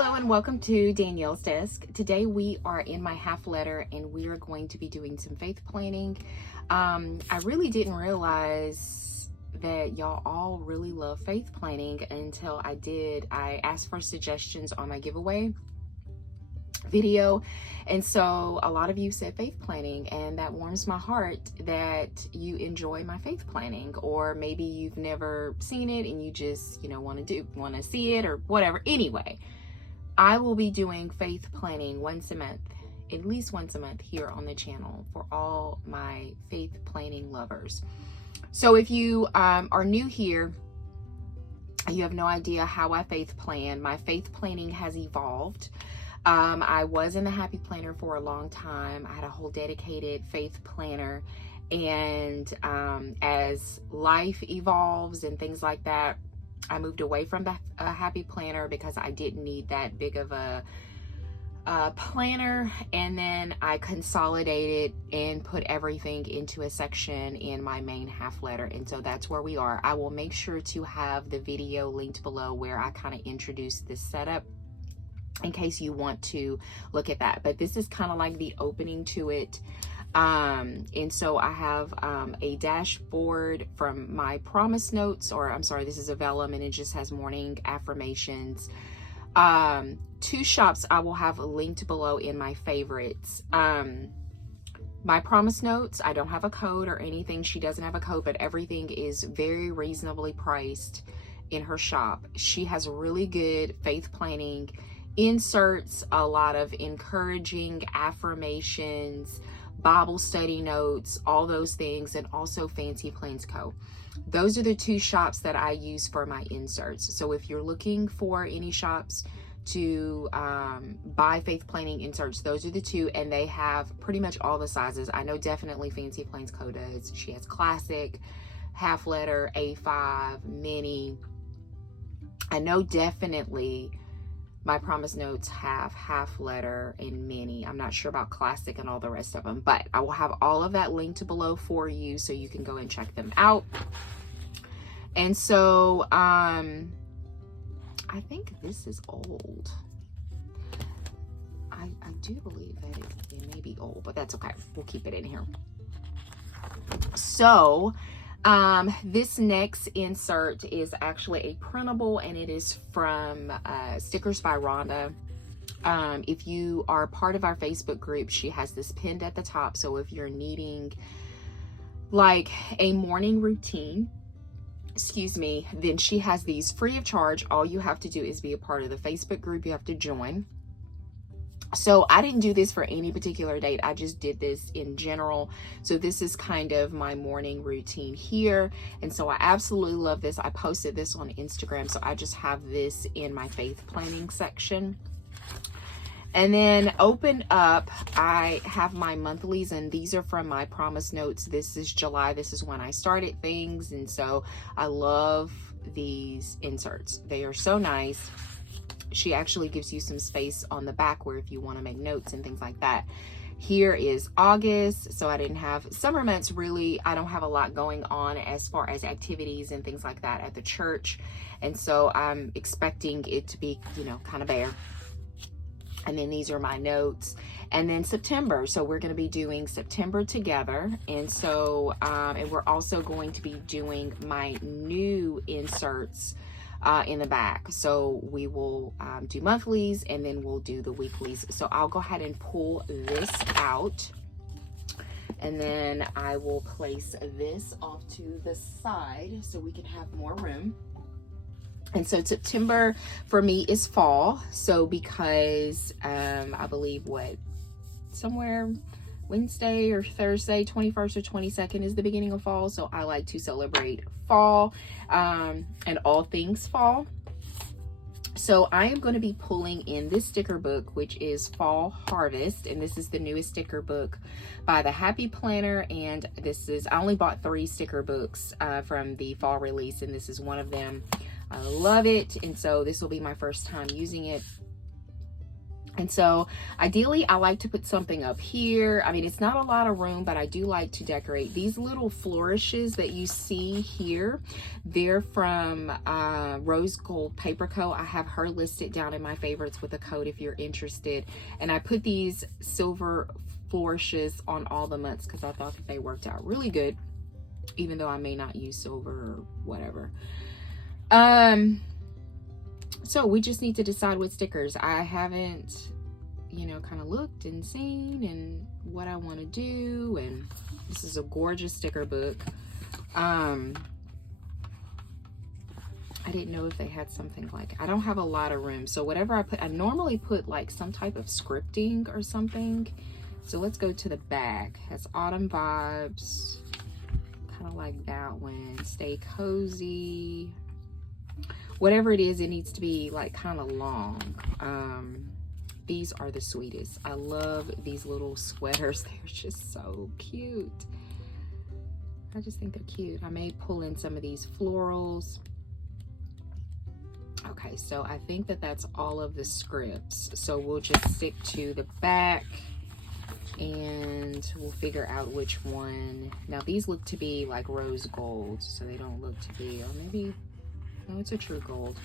Hello and welcome to Danielle's Desk. Today we are in my half letter and we are going to be doing some faith planning. I really didn't realize that y'all all really love faith planning until I did. I asked for suggestions on my giveaway video, and so a lot of you said faith planning, and that warms my heart that you enjoy my faith planning, or maybe you've never seen it and you just want to see it or whatever. Anyway, I will be doing faith planning once a month, at least once a month here on the channel for all my faith planning lovers. So if you are new here, you have no idea how I faith plan. My faith planning has evolved. I was in the Happy Planner for a long time. I had a whole dedicated faith planner, and as life evolves and things like that, I moved away from the Happy Planner because I didn't need that big of a planner, and then I consolidated and put everything into a section in my main half letter, and so that's where we are. I will make sure to have the video linked below where I kind of introduce this setup in case you want to look at that, but this is kind of like the opening to it. And so I have a dashboard from my promise notes, or I'm sorry, this is a vellum, and it just has morning affirmations. Two shops I will have linked below in my favorites. My promise notes, I don't have a code or anything. She doesn't have a code, but everything is very reasonably priced in her shop. She has really good faith planning inserts, a lot of encouraging affirmations, Bible study notes, all those things, and also Fancy Plans Co. Those are the two shops that I use for my inserts. So if you're looking for any shops to buy faith planning inserts, those are the two, and they have pretty much all the sizes. I know definitely Fancy Plans Co. does. She has classic, half letter, A5, mini. I know definitely my promise notes have half letter and mini. I'm not sure about classic and all the rest of them, but I will have all of that linked below for you so you can go and check them out. And so I think this is old. I do believe that it may be old, but that's okay. We'll keep it in here. So this next insert is actually a printable, and it is from Stickers by Rhonda. If you are part of our Facebook group, she has this pinned at the top. So if you're needing like a morning routine, then she has these free of charge. All you have to do is be a part of the Facebook group. You have to join. So I didn't do this for any particular date. I just did this in general. So this is kind of my morning routine here. And so I absolutely love this. I posted this on Instagram. So I just have this in my faith planning section. And then open up, I have my monthlies, and these are from my promise notes. This is July. This is when I started things. And so I love these inserts. They are so nice. She actually gives you some space on the back where if you want to make notes and things like that. Here is August. So I didn't have summer months. Really, I don't have a lot going on as far as activities and things like that at the church. And so I'm expecting it to be, kind of bare. And then these are my notes. And then September. So we're going to be doing September together. And so, and we're also going to be doing my new inserts in the back. So we will do monthlies, and then we'll do the weeklies. So I'll go ahead and pull this out, and then I will place this off to the side so we can have more room. And so September for me is fall. So because I believe somewhere Wednesday or Thursday, 21st or 22nd is the beginning of fall. So I like to celebrate fall and all things fall. So I am going to be pulling in this sticker book, which is Fall Harvest. And this is the newest sticker book by the Happy Planner. And I only bought 3 sticker books from the fall release, and this is one of them. I love it. And so this will be my first time using it. And so ideally I like to put something up here. I mean, it's not a lot of room, but I do like to decorate. These little flourishes that you see here, they're from Rose Gold Paper Co. I have her listed down in my favorites with a code if you're interested. And I put these silver flourishes on all the months because I thought that they worked out really good, even though I may not use silver or whatever. So we just need to decide what stickers. I haven't, you know, kind of looked and seen and what I want to do. And this is a gorgeous sticker book. I didn't know if they had something like, I don't have a lot of room. So whatever I put, I normally put like some type of scripting or something. So let's go to the back. Has autumn vibes, kind of like that one. Stay cozy. Whatever it is, it needs to be like kind of long. These are the sweetest. I love these little sweaters. They're just so cute. I just think they're cute. I may pull in some of these florals. Okay, so I think that that's all of the scripts. So we'll just stick to the back and we'll figure out which one. Now these look to be like rose gold, so they don't look to be, or maybe, no, it's a true gold.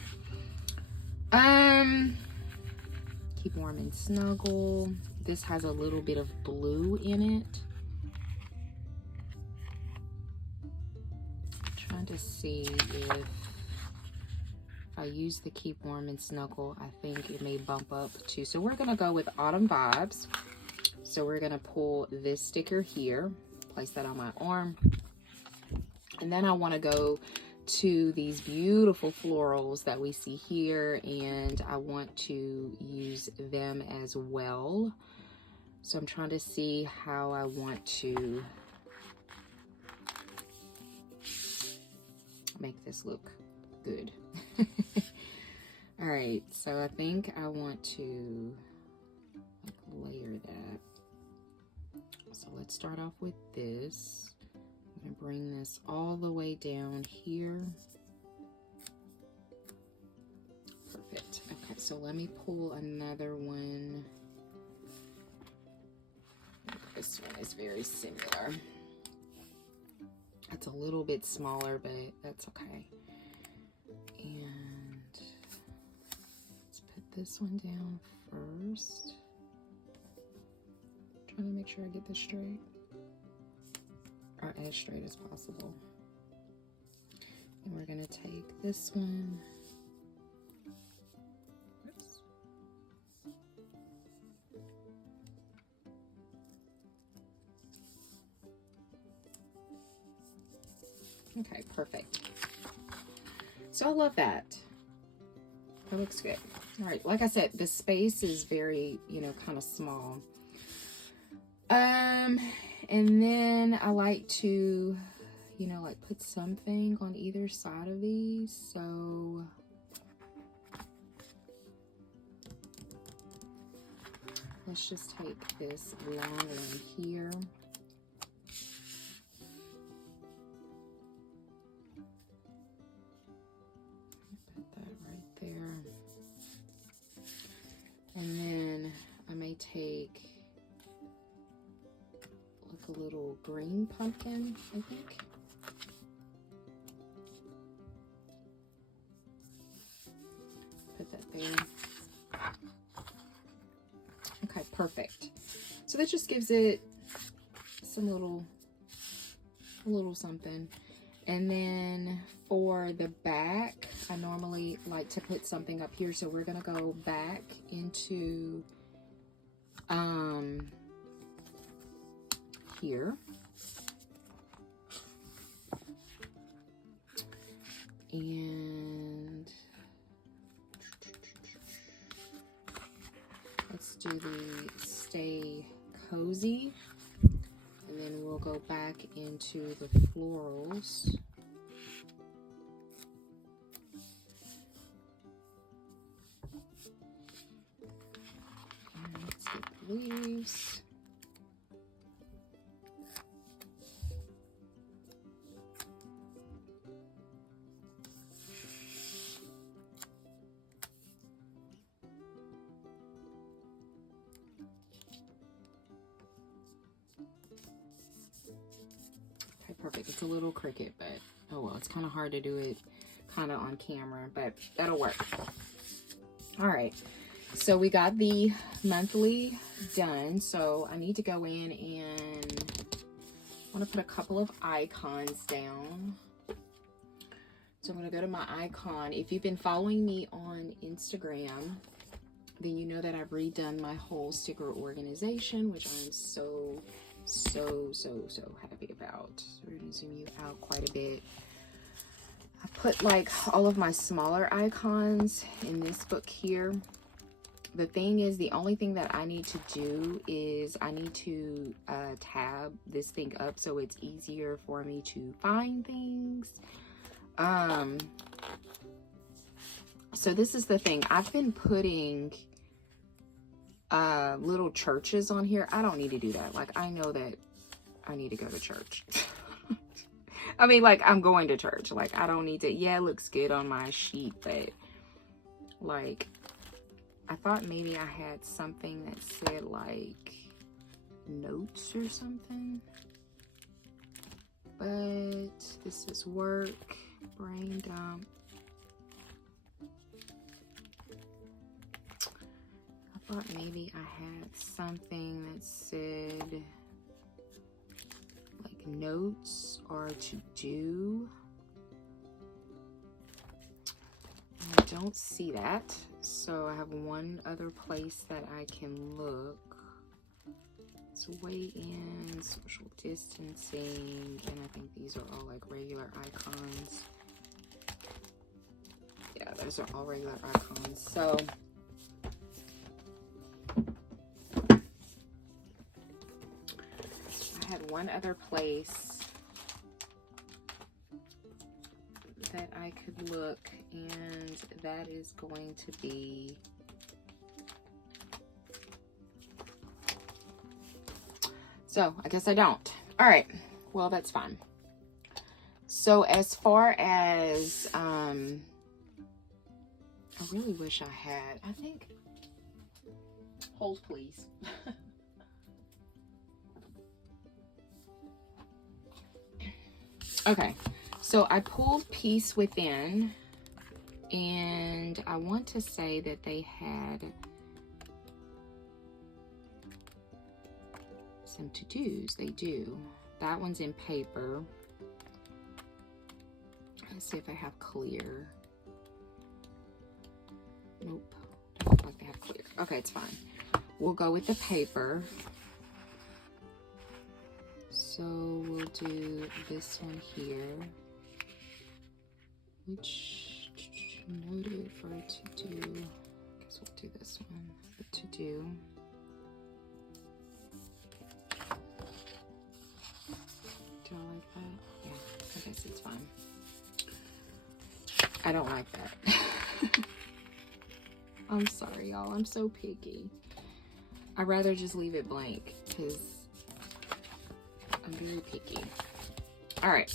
Keep warm and snuggle. This has a little bit of blue in it. I'm trying to see if I use the keep warm and snuggle, I think it may bump up too. So we're gonna go with autumn vibes. So we're gonna pull this sticker here, place that on my arm. And then I wanna go to these beautiful florals that we see here, and I want to use them as well. So I'm trying to see how I want to make this look good. All right, so I think I want to like layer that. So let's start off with this. I'm gonna bring this all the way down here. Perfect. Okay, so let me pull another one. This one is very similar. It's a little bit smaller, but that's okay. And let's put this one down first. Trying to make sure I get this straight, or as straight as possible. And we're gonna take this one. Oops. Okay, perfect. So I love that. That looks good. All right, like I said, the space is very, you know, kind of small. And then I like to, you know, like put something on either side of these. So let's just take this long one here. Put that right there. And then I may take like a little green pumpkin, I think. Put that there. Okay, perfect. So that just gives it some a little something. And then for the back, I normally like to put something up here. So we're gonna go back into here. And let's do the stay cozy. And then we'll go back into the florals. And let's get the leaves. crooked. It's a little crooked, but oh well. It's kind of hard to do it kind of on camera, but that'll work. All right. So we got the monthly done. So I need to go in and I want to put a couple of icons down. So I'm going to go to my icon. If you've been following me on Instagram, then you know that I've redone my whole sticker organization, which I'm so happy about. So we're going to zoom you out quite a bit. I put like all of my smaller icons in this book here. The thing is, the only thing that I need to do is I need to tab this thing up so it's easier for me to find things. So this is the thing. I've been putting little churches on here. I don't need to do that. Like, I know that I need to go to church. I mean, like, I'm going to church. Like, I don't need to. Yeah, it looks good on my sheet, but like, I thought maybe I had something that said like notes or something, but this is work, brain dump. I thought maybe I had something that said like notes or to do. I don't see that. So I have one other place that I can look. It's weigh in, social distancing, and I think these are all like regular icons. Yeah, those are all regular icons. So I had one other place that I could look, and that is going to be so I guess I don't. All right, well, that's fine. So as far as I really wish I had, I think, hold please. Okay, so I pulled Peace Within, and I want to say that they had some to-dos. They do. That one's in paper. Let's see if I have clear. Nope. Doesn't look like they have clear. Okay, it's fine. We'll go with the paper. So we'll do this one here, which noted for to do. I guess we'll do this one, the to do. Do I like that? Yeah, I guess it's fine. I don't like that. I'm sorry, y'all. I'm so picky. I'd rather just leave it blank because I'm very picky. All right,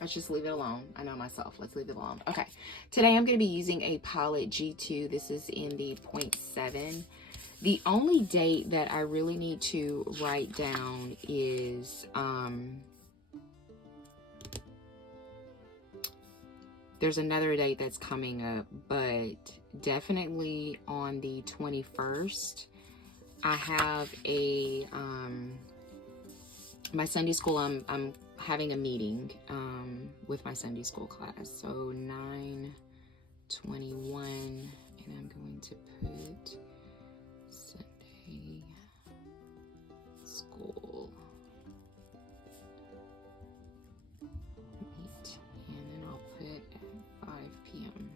let's just leave it alone. I know myself. Let's leave it alone. Okay, today I'm going to be using a Pilot G2. This is in the 0.7. The only date that I really need to write down is there's another date that's coming up, but definitely on the 21st, I have a my Sunday school. I'm having a meeting with my Sunday school class. So 9/21, and I'm going to put Sunday school meet, and then I'll put at 5 p.m.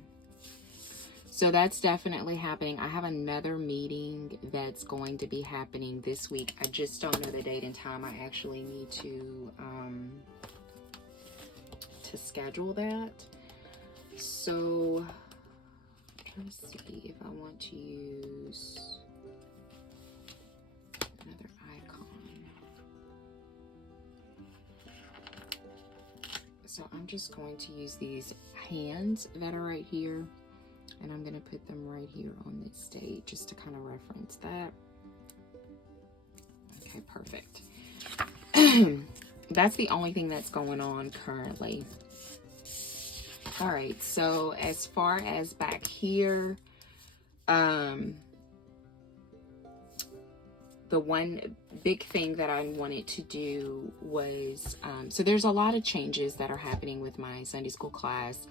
So that's definitely happening. I have another meeting that's going to be happening this week. I just don't know the date and time. I actually need to schedule that. So I'm trying to see if I want to use another icon. So I'm just going to use these hands that are right here. And I'm going to put them right here on this date just to kind of reference that. Okay, perfect. that's the only thing that's going on currently. All right, so as far as back here, the one big thing that I wanted to do was, so there's a lot of changes that are happening with my Sunday school class.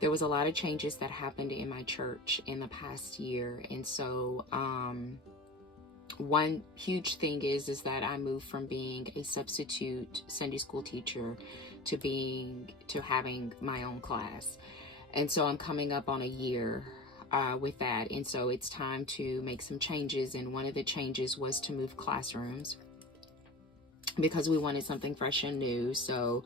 There was a lot of changes that happened in my church in the past year. And so one huge thing is that I moved from being a substitute Sunday school teacher to having my own class. And so I'm coming up on a year with that. And so it's time to make some changes. And one of the changes was to move classrooms because we wanted something fresh and new. So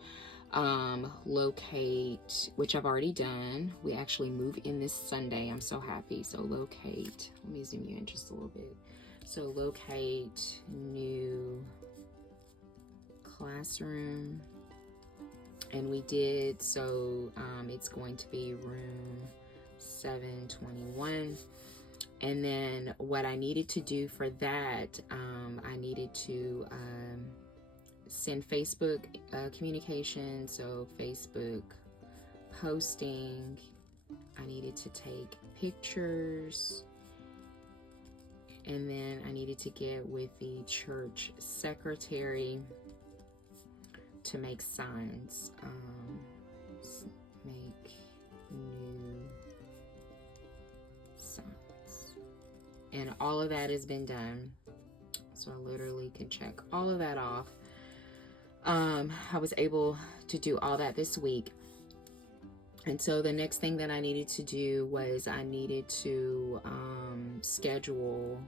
locate, which I've already done. We actually move in this Sunday. I'm so happy. So locate, let me zoom you in just a little bit. So locate new classroom. And we did, so it's going to be room 721. And then what I needed to do for that, I needed to send Facebook communication, so Facebook posting. I needed to take pictures, and then I needed to get with the church secretary to make signs. Make new signs, and all of that has been done, so I literally can check all of that off. I was able to do all that this week. And so the next thing that I needed to do was I needed to schedule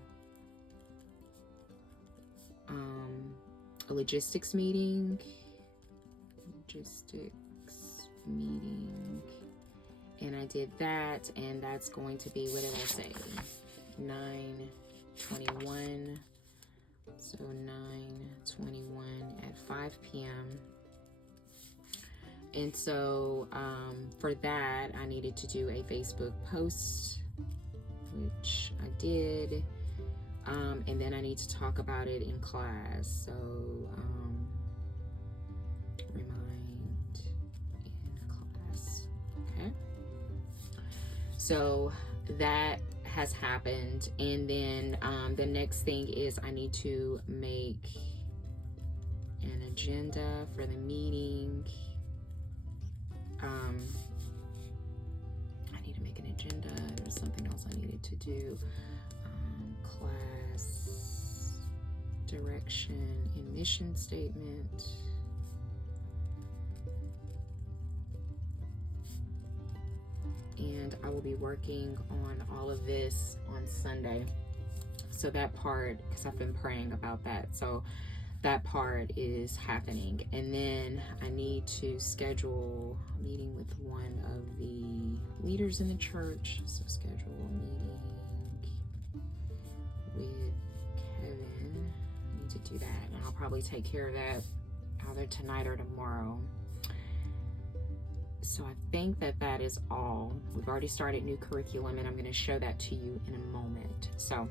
a logistics meeting. And I did that, and that's going to be, what did I say? 9/21. So 9/21 at 5 p.m. And so for that, I needed to do a Facebook post, which I did. And then I need to talk about it in class. So remind in class. Okay. So that has happened. And then the next thing is I need to make an agenda for the meeting. I need to make an agenda. There's something else I needed to do. Class direction and mission statement. And I will be working on all of this on Sunday. So that part, because I've been praying about that. So that part is happening. And then I need to schedule a meeting with one of the leaders in the church. So schedule a meeting with Kevin. I need to do that. And I'll probably take care of that either tonight or tomorrow. So I think that that is all. We've already started new curriculum, and I'm going to show that to you in a moment. So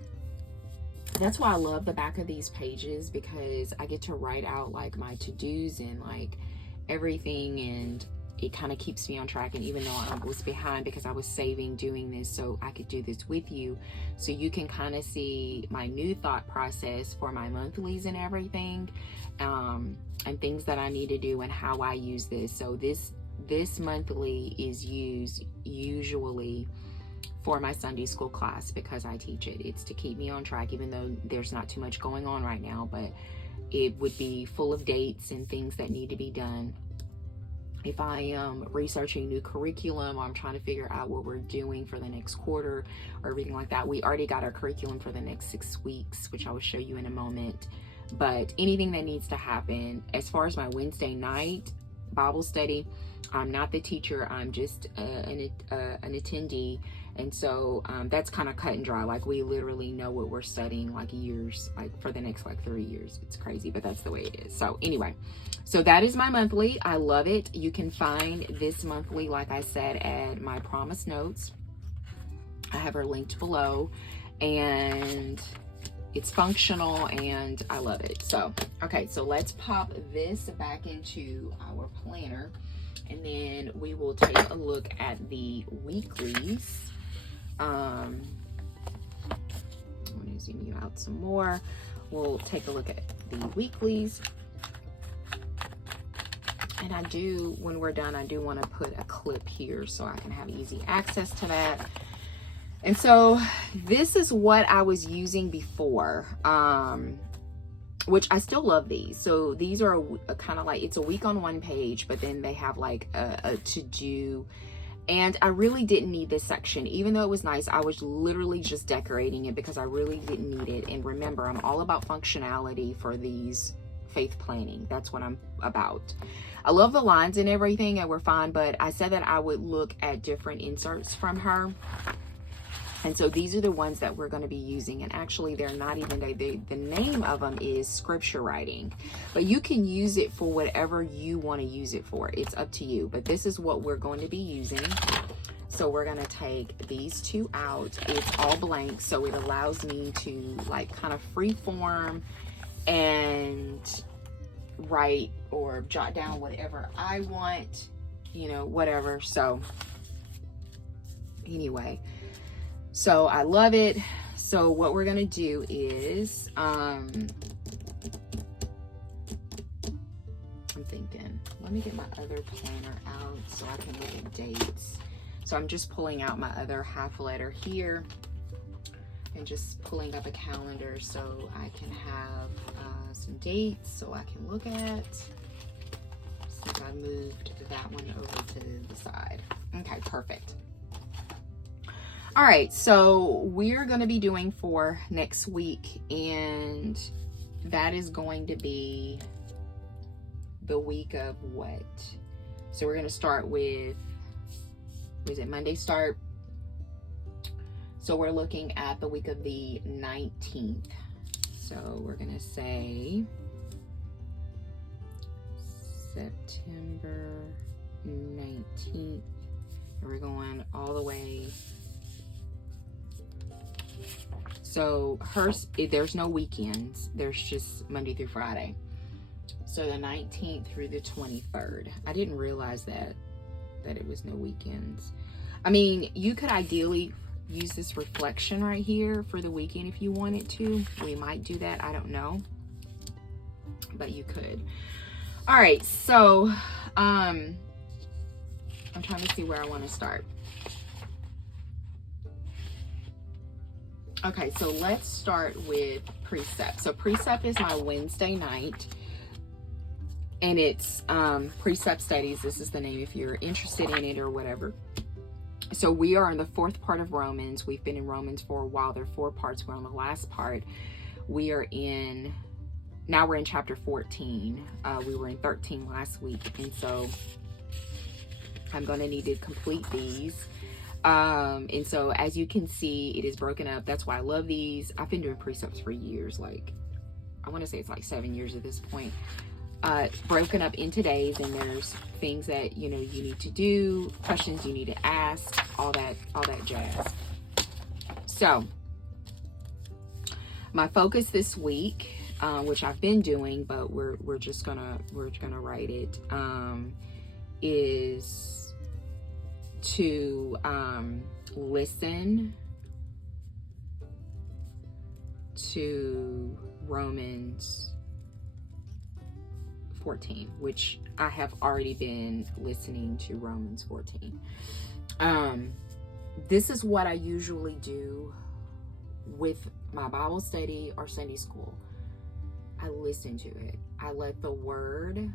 that's why I love the back of these pages, because I get to write out like my to-dos and like everything, and it kind of keeps me on track. And even though I was behind because I was saving doing this so I could do this with you, so you can kind of see my new thought process for my monthlies and everything, and things that I need to do and how I use this. So this monthly is used usually for my Sunday school class because I teach it. It's to keep me on track, even though there's not too much going on right now, but it would be full of dates and things that need to be done. If I am researching new curriculum, or I'm trying to figure out what we're doing for the next quarter or everything like that, we already got our curriculum for the next 6 weeks, which I will show you in a moment. But anything that needs to happen, as far as my Wednesday night Bible study, I'm not the teacher, I'm just an attendee. And so that's kind of cut and dry. Like, we literally know what we're studying like years, like for the next like 3 years. It's crazy, but that's the way it is. So anyway, so that is my monthly. I love it. You can find this monthly, like I said, at my promise notes. I have her linked below. And it's functional and I love it. So, okay, so let's pop this back into our planner, and then we will take a look at the weeklies. I'm going to zoom you out some more. We'll take a look at the weeklies. And I do, when we're done, I do want to put a clip here so I can have easy access to that. And so this is what I was using before, which I still love these. So these are a kind of like, it's a week on one page, but then they have like a to-do. And I really didn't need this section. Even though it was nice, I was literally just decorating it because I really didn't need it. And remember, I'm all about functionality for these faith planning. That's what I'm about. I love the lines and everything, and we're fine, but I said that I would look at different inserts from her. And so these are the ones that we're going to be using. And actually, they're not even, the name of them is scripture writing. But you can use it for whatever you want to use it for. It's up to you. But this is what we're going to be using. So we're going to take these two out. It's all blank, so it allows me to like kind of free form and write or jot down whatever I want, you know, whatever. So anyway, so I love it. So what we're gonna do is I'm thinking, let me get my other planner out so I can look at dates. So I'm just pulling out my other half letter here and just pulling up a calendar so I can have some dates so I can look at, since I moved that one over to the side. Okay, perfect. All right, so we're going to be doing for next week, and that is going to be the week of what? So we're going to start with, is it Monday start? So we're looking at the week of the 19th. So we're going to say September 19th, and we're going all the way. So there's no weekends. There's just Monday through Friday. So the 19th through the 23rd. I didn't realize that it was no weekends. I mean, you could ideally use this reflection right here for the weekend if you wanted to. We might do that, I don't know, but you could. All right, so I'm trying to see where I want to start. Okay, so let's start with Precept. So Precept is my Wednesday night, and it's Precept Studies. This is the name if you're interested in it or whatever. So we are in the fourth part of Romans. We've been in Romans for a while. There are 4 parts. We're on the last part. Now we're in chapter 14. We were in 13 last week. And so I'm going to need to complete these. And so as you can see, it is broken up. That's why I love these. I've been doing precepts for years. Like, I want to say it's like 7 years at this point. Broken up into days, and there's things that you need to do, questions you need to ask, all that jazz. So my focus this week, which I've been doing, but we're gonna write it, is to listen to Romans 14, which I have already been listening to Romans 14. This is what I usually do with my Bible study or Sunday school. I listen to it. I let the word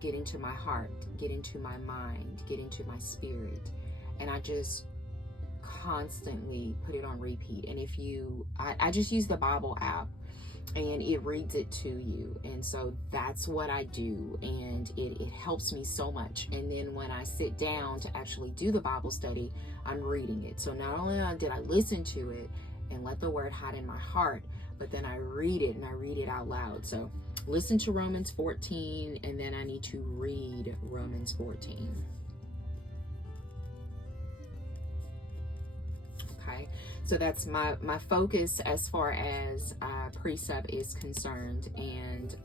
get into my heart, get into my mind, get into my spirit, and I just constantly put it on repeat. And I just use the Bible app, and it reads it to you. And so that's what I do, and it helps me so much. And then when I sit down to actually do the Bible study, I'm reading it. So not only did I listen to it and let the word hide in my heart, but then I read it, and I read it out loud. So listen to Romans 14, and then I need to read Romans 14. Okay, so that's my focus as far as precept is concerned. And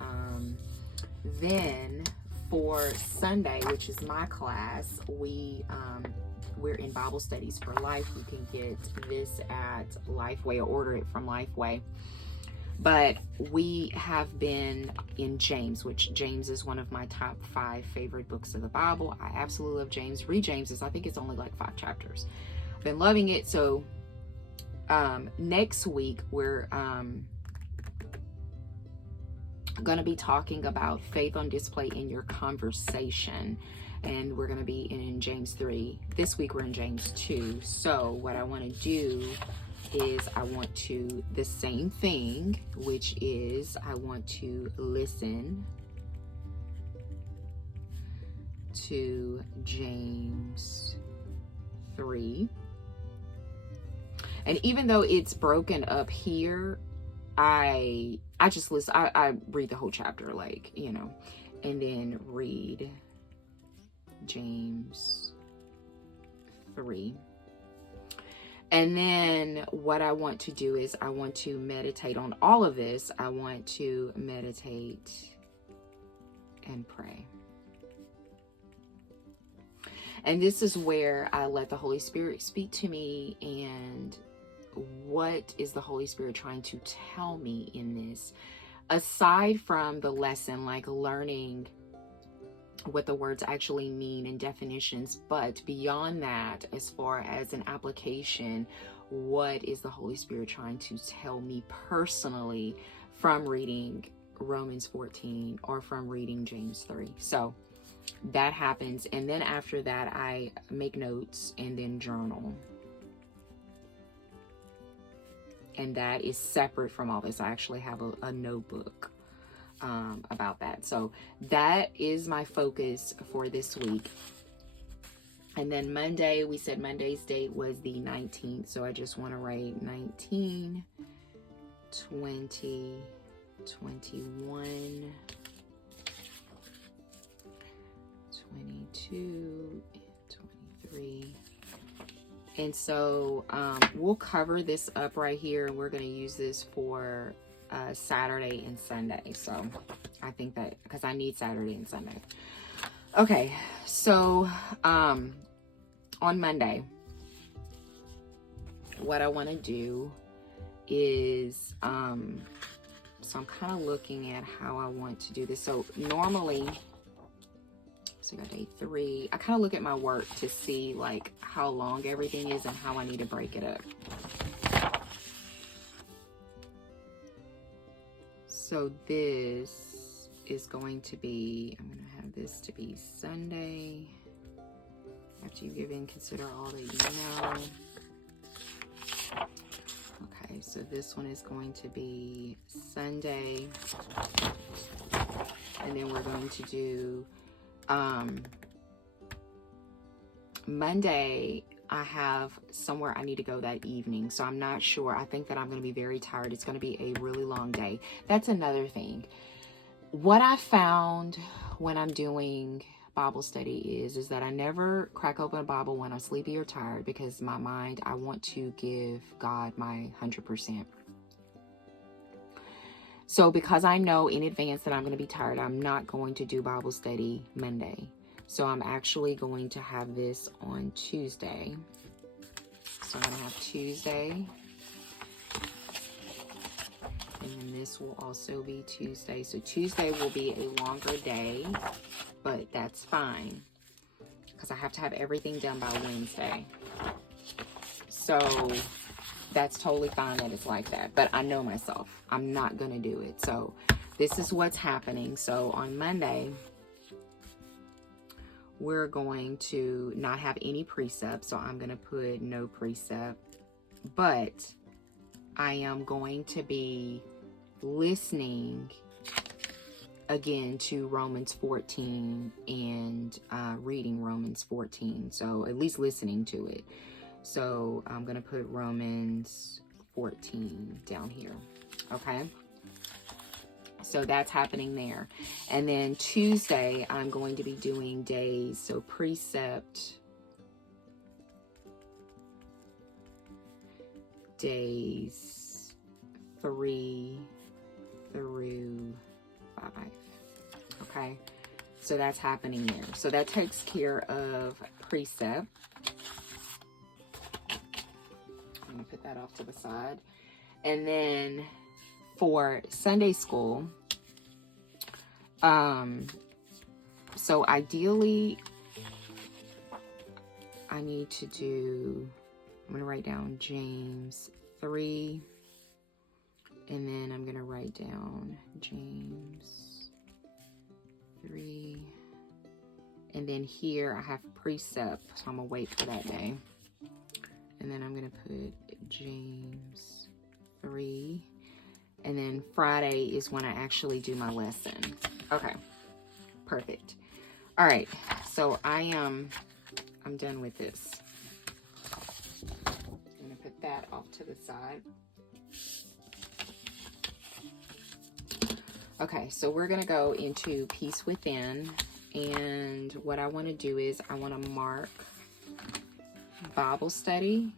then for Sunday, which is my class, we're in Bible Studies for Life. You can get this at Lifeway or order it from Lifeway. But we have been in James, which James is one of my top 5 favorite books of the Bible. I absolutely love James. Read James. I think it's only like 5 chapters. I've been loving it. So next week, we're going to be talking about faith on display in your conversation. And we're going to be in James 3. This week, we're in James 2. So what I want to do is I want to the same thing, which is I want to listen to James 3. And even though it's broken up here, I just listen. I read the whole chapter, like, you know, and then read James 3. And then what I want to do is I want to meditate on all of this. I want to meditate and pray. And this is where I let the Holy Spirit speak to me. And what is the Holy Spirit trying to tell me in this? Aside from the lesson, like learning what the words actually mean and definitions, but beyond that, as far as an application, what is the Holy Spirit trying to tell me personally from reading Romans 14 or from reading James 3? So that happens, and then after that I make notes and then journal, and that is separate from all this. I actually have a notebook about that. So that is my focus for this week. And then Monday, we said Monday's date was the 19th. So I just want to write 19, 20, 21, 22, and 23. And so we'll cover this up right here, and we're going to use this for Saturday and Sunday. So I think that because I need Saturday and Sunday. Okay, so on Monday, what I want to do is so I'm kind of looking at how I want to do this. So normally, so I got day 3. I kind of look at my work to see like how long everything is and how I need to break it up. So this is going to be, I'm going to have this to be Sunday. After you give in, consider all that you know. Okay, so this one is going to be Sunday. And then we're going to do Monday. I have somewhere I need to go that evening, so I'm not sure. I think that I'm going to be very tired. It's going to be a really long day. That's another thing. What I found when I'm doing Bible study is that I never crack open a Bible when I'm sleepy or tired, because my mind, I want to give God my 100%. So because I know in advance that I'm going to be tired, I'm not going to do Bible study Monday. So I'm actually going to have this on Tuesday. So I'm going to have Tuesday. And then this will also be Tuesday. So Tuesday will be a longer day, but that's fine, because I have to have everything done by Wednesday. So that's totally fine that it's like that. But I know myself. I'm not going to do it. So this is what's happening. So on Monday, we're going to not have any precept. So I'm going to put no precept. But I am going to be listening again to Romans 14 and reading Romans 14. So at least listening to it. So I'm going to put Romans 14 down here. Okay. So that's happening there. And then Tuesday, I'm going to be doing days. So precept days 3 through 5. Okay, so that's happening there. So that takes care of precept. I'm gonna put that off to the side. And then for Sunday school, so ideally I need to do, I'm gonna write down James 3, and then I'm gonna write down James 3, and then here I have precept, so I'm gonna wait for that day. And then I'm gonna put James 3, and then Friday is when I actually do my lesson. Okay, perfect. All right, so I'm done with this. I'm gonna put that off to the side. Okay, so we're gonna go into Peace Within, and what I wanna do is I wanna mark Bible study.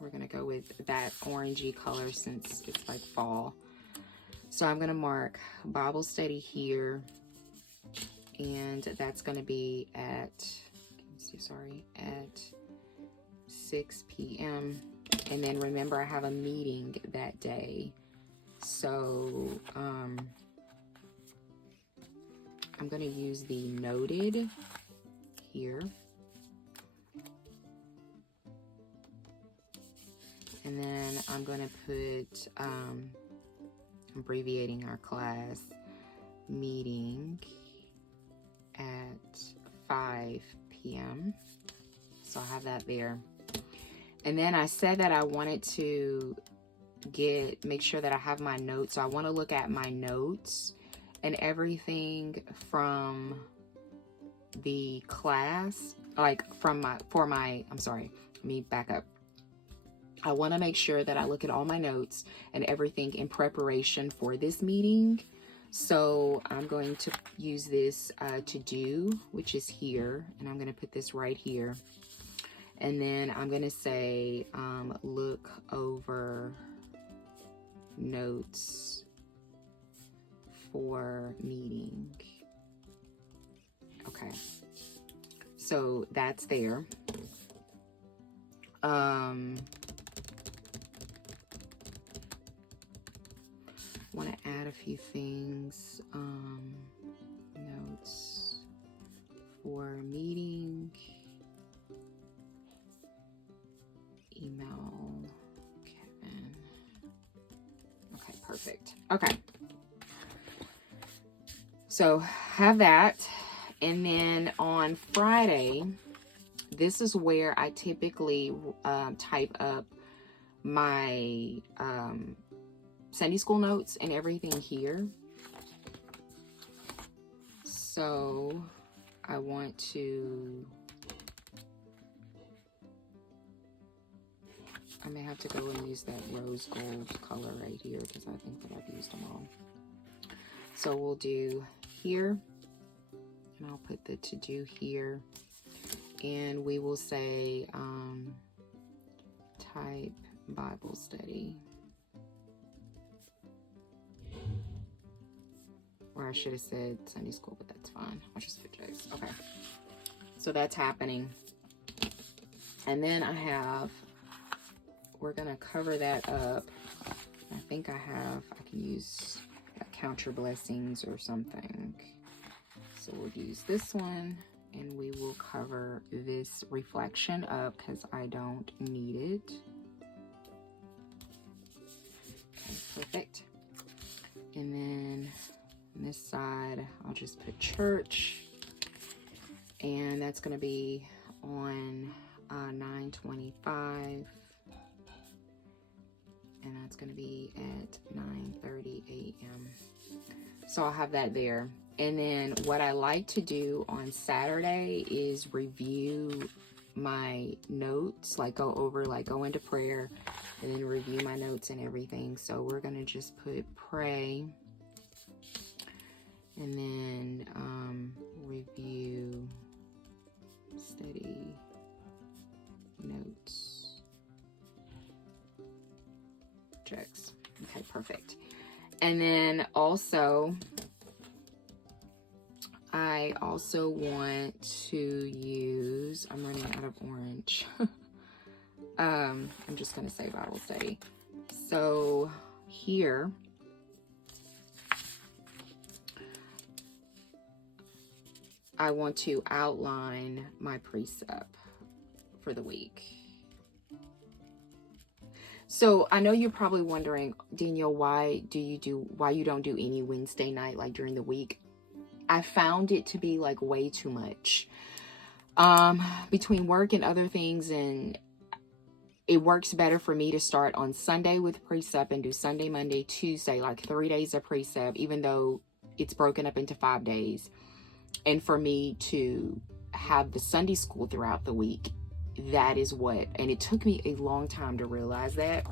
We're gonna go with that orangey color since it's like fall. So I'm gonna mark Bible study here, and that's gonna be at, at 6 p.m. And then remember, I have a meeting that day. So I'm gonna use the noted here. And then I'm gonna put, abbreviating our class, meeting at 5 p.m. So I have that there. And then I said that I wanted to make sure that I have my notes. So I want to look at my notes and everything from the class, like I'm sorry, let me back up. I want to make sure that I look at all my notes and everything in preparation for this meeting. So I'm going to use this to do, which is here, and I'm going to put this right here. And then I'm going to say, look over notes for meeting. Okay, so that's there. Want to add a few things. Notes for meeting. Email Kevin. Okay, perfect. Okay. So have that. And then on Friday, this is where I typically type up my Sunday school notes and everything here. So I want to, I may have to go and use that rose gold color right here because I think that I've used them all. So we'll do here, and I'll put the to do here, and we will say type Bible study. Or I should have said Sunday school, but that's fine. I'll just put J's. Okay. So that's happening. And then we're going to cover that up. I think I can use Count Your Blessings or something. So we'll use this one, and we will cover this reflection up because I don't need it. Okay, perfect. And then on this side, I'll just put church, and that's going to be on 9/25, and that's going to be at 9:30 a.m. So I'll have that there. And then what I like to do on Saturday is review my notes, like go into prayer and then review my notes and everything. So we're going to just put pray, and then review, study, checks. Okay, perfect. And then also, I also want to use, I'm running out of orange. I'm just going to say Bible study. So here, I want to outline my precept for the week. So I know you're probably wondering, Danielle, why you don't do any Wednesday night like during the week? I found it to be like way too much. Between work and other things, and it works better for me to start on Sunday with precept and do Sunday, Monday, Tuesday, like 3 days of precept, even though it's broken up into 5 days. And for me to have the Sunday school throughout the week, that is what, and it took me a long time to realize that,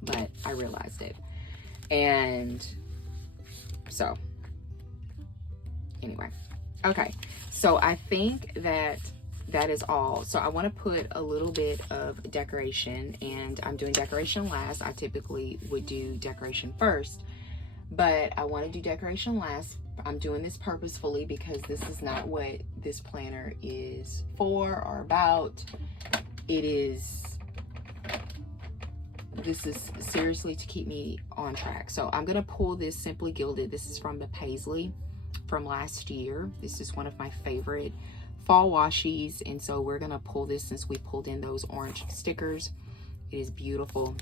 but I realized it. And so anyway, okay, so I think that is all. So I want to put a little bit of decoration, and I'm doing decoration last. I typically would do decoration first, but I want to do decoration last. I'm doing this purposefully because this is not what this planner is for or about. This is seriously to keep me on track. So I'm going to pull this Simply Gilded. This is from the Paisley from last year. This is one of my favorite fall washies. And so we're going to pull this since we pulled in those orange stickers. It is beautiful.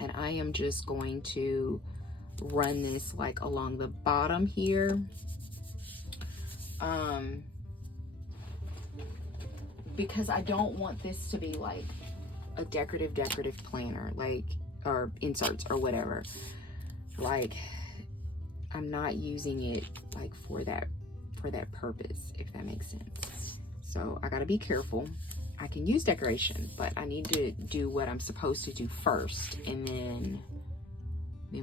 And I am just going to run this like along the bottom here, because I don't want this to be like a decorative planner, like, or inserts or whatever. Like, I'm not using it like for that purpose, if that makes sense. So I gotta be careful. I can use decoration, but I need to do what I'm supposed to do first, and then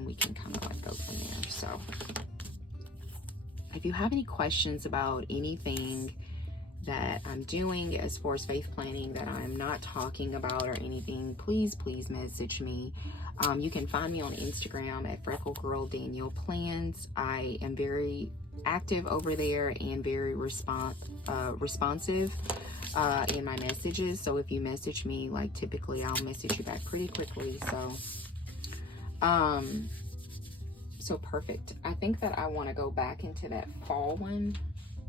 we can kind of like go from there. So if you have any questions about anything that I'm doing as far as faith planning that I'm not talking about or anything, please message me. You can find me on Instagram at Freckle Girl Danielle Plans. I am very active over there and very responsive in my messages. So if you message me, like typically I'll message you back pretty quickly. So perfect. I think that I want to go back into that fall one.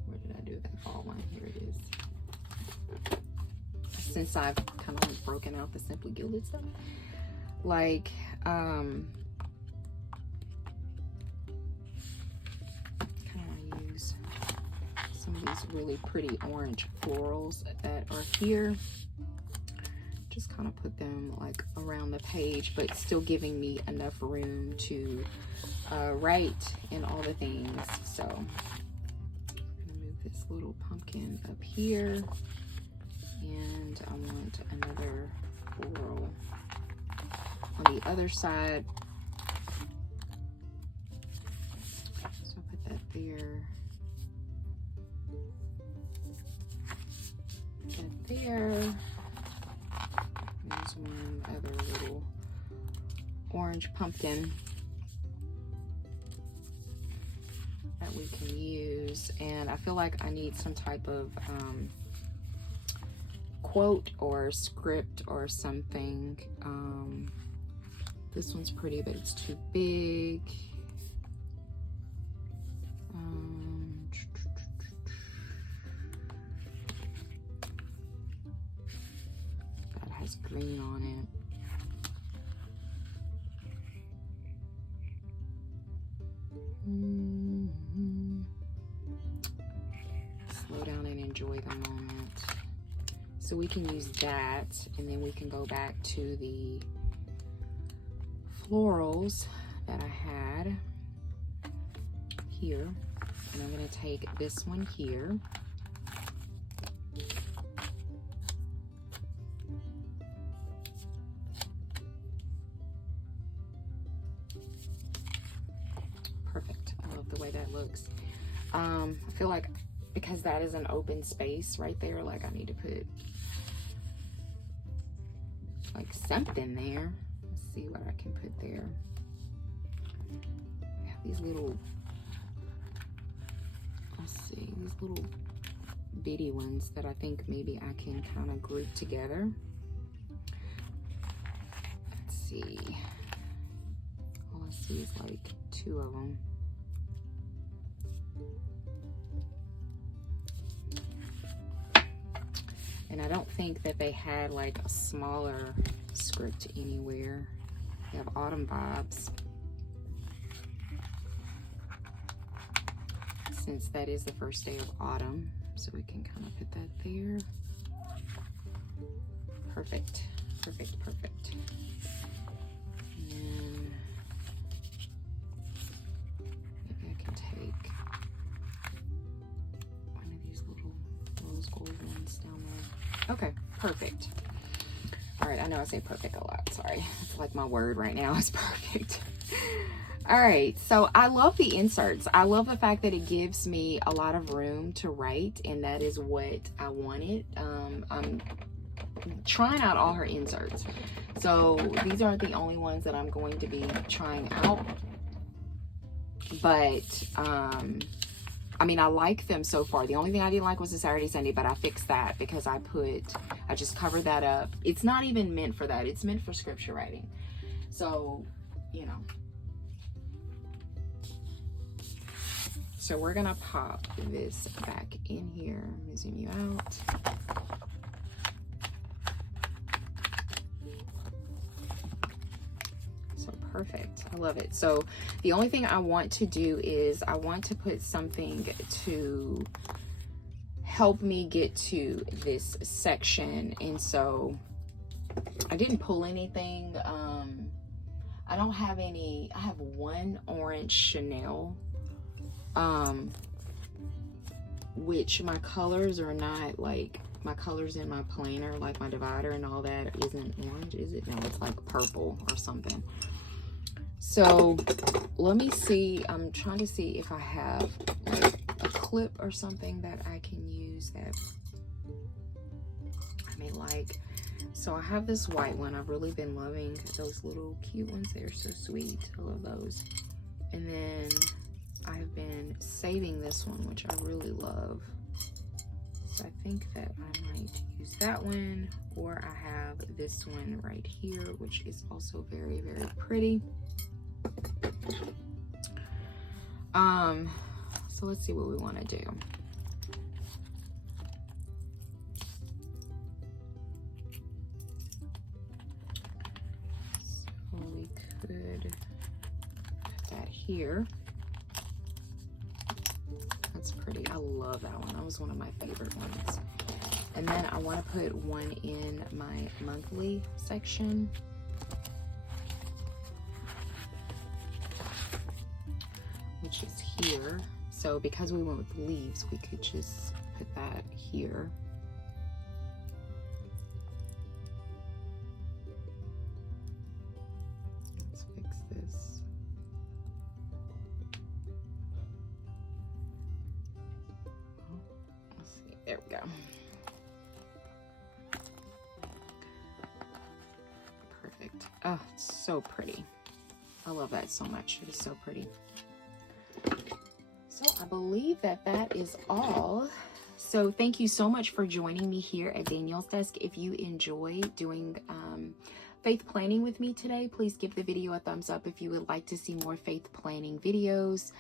Where did I do that fall one? Here it is. Since I've kind of like broken out the Simply Gilded stuff, like kind of use some of these really pretty orange florals that are here. Just kind of put them like around the page, but still giving me enough room to write and all the things. So I'm gonna move this little pumpkin up here, and I want another floral on the other side. So I'll put that there. That there. There's one other little orange pumpkin that we can use, and I feel like I need some type of quote or script or something. This one's pretty, but it's too big. That has green on it. Slow down and enjoy the moment. So we can use that, and then we can go back to the florals that I had here, and I'm going to take this one here. Perfect. I love the way that looks. I feel like because that is an open space right there, like I need to put like something there. Let's see what I can put there. I have these little, let's see, these little bitty ones that I think maybe I can kind of group together. Let's see. All I see is like 2 of them. And I don't think that they had like a smaller script anywhere. They have autumn vibes. Since that is the first day of autumn, so we can kind of put that there. Perfect, perfect, perfect. And maybe I can take one of these little rose gold ones down there. Okay, perfect. All right, I know I say perfect a lot, sorry. It's like my word right now is perfect. All right, so I love the inserts. I love the fact that it gives me a lot of room to write, and that is what I wanted. I'm trying out all her inserts. So these aren't the only ones that I'm going to be trying out. But, I mean, I like them so far. The only thing I didn't like was the Saturday, Sunday, but I fixed that because I just covered that up. It's not even meant for that. It's meant for scripture writing. So, you know. So we're gonna pop this back in here. Let me zoom you out. So perfect, I love it. So the only thing I want to do is I want to put something to help me get to this section. And so I didn't pull anything. I don't have any, I have one orange Chanel, which my colors are not like my colors in my planner, like my divider and all that isn't orange, is it? No, it's like purple or something. So let me see, I'm trying to see if I have like a clip or something that I can use that I may like. So I have this white one. I've really been loving those little cute ones. They're so sweet. I love those. And then I've been saving this one, which I really love. So I think that I might use that one, or I have this one right here, which is also very, very pretty. So let's see what we want to do. So we could put that here. That's pretty. I love that one. That was one of my favorite ones. And then I want to put one in my monthly section. Which is here. So because we went with leaves, we could just put that here. Let's fix this. Let's see, there we go. Perfect. Oh, it's so pretty. I love that so much. It is so pretty. So I believe that that is all. So thank you so much for joining me here at Danielle's Desk. If you enjoyed doing faith planning with me today, please give the video a thumbs up. If you would like to see more faith planning videos,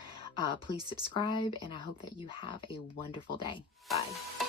please subscribe, and I hope that you have a wonderful day. Bye.